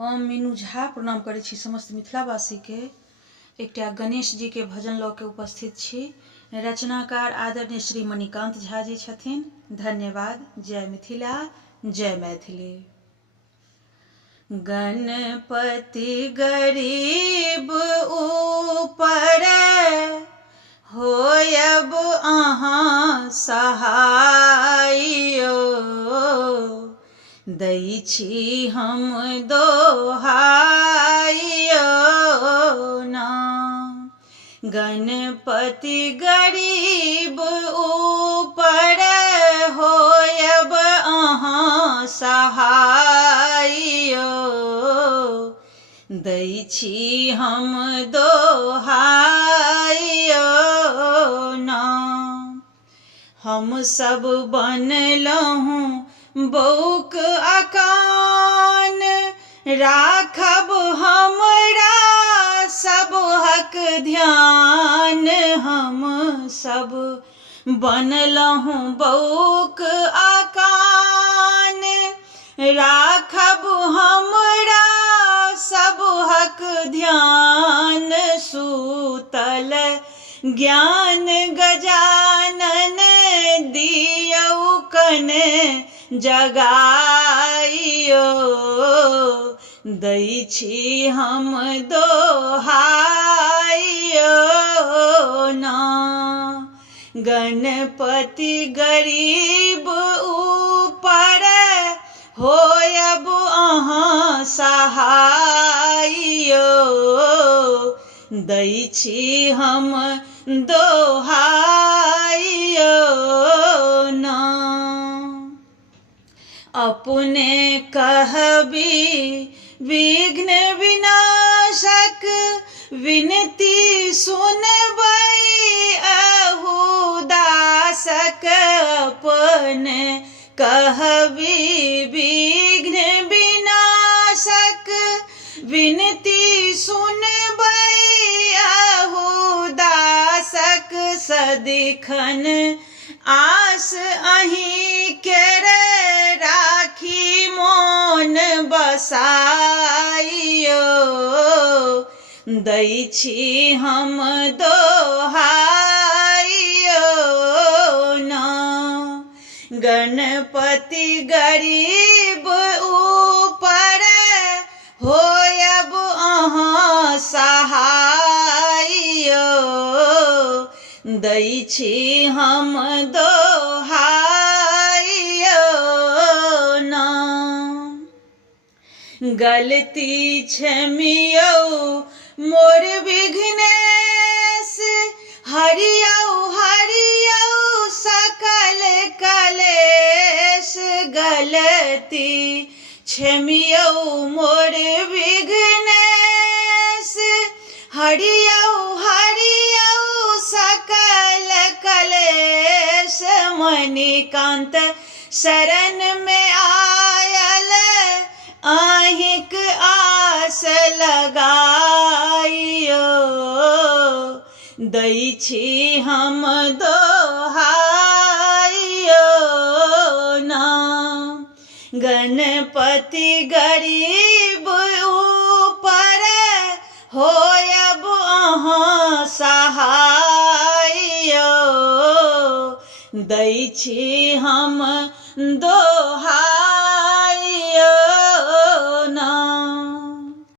हम मीनू झा प्रणाम करै छी समस्त मिथिलावासी के। एकटा गणेश जी के भजन लऽ के उपस्थित छी। रचनाकार आदरणीय श्री मणिकांत झा जी छथिन। धन्यवाद। जय मिथिला, जय मैथिली। गणपति गरीब ऊपर होयब अहाँ सहाइयो, दै छी हम दोहाइयो ना। गणपति गरीब ऊपर होयब अहाँ सहाइयो, दै छी हम दोहाइयो ना। हम सब बनलहुँ बौक अकान, राखब हमरा सबहक ध्यान। हम सब बनलहुँ बौक अकान, राखब हमरा सबहक ध्यान। सूतल ज्ञान गजानन दियौ कने जगाइयो, दै छी हम दोहाइयो ना। गणपति गरीब ऊपर होयब अहाँ सहाइयो, दै छी हम दोहाइयो ना। अपने कहबी विघ्न विनाशक, विनती सुनबै अहु दासक। अपने कहबी विघ्न विनाशक, विनती सुनबै अहु दासक। सदिखन आस अहीं केरे राखी मोन बसाइयो, दै छी हम दोहाइयो ना। गणपति गरीब ऊपर होयब अहाँ सहाइयो, दै छी हम दोहाइयो ना। गलती क्षमियौ मोर विघ्नेश, हरियौ हरियौ सकल कलेश। गलती क्षमियौ मोर विघ्नेश, हरियौ हरियौ सकल कलेश। मणिकांत शरण में आयल अहिंक आस लगाइयो, दै छी हम दोहाइयो ना। गणपति गरीब ऊपर होयब अहाँ सहाइयो, दै छी हम दोहाइयो।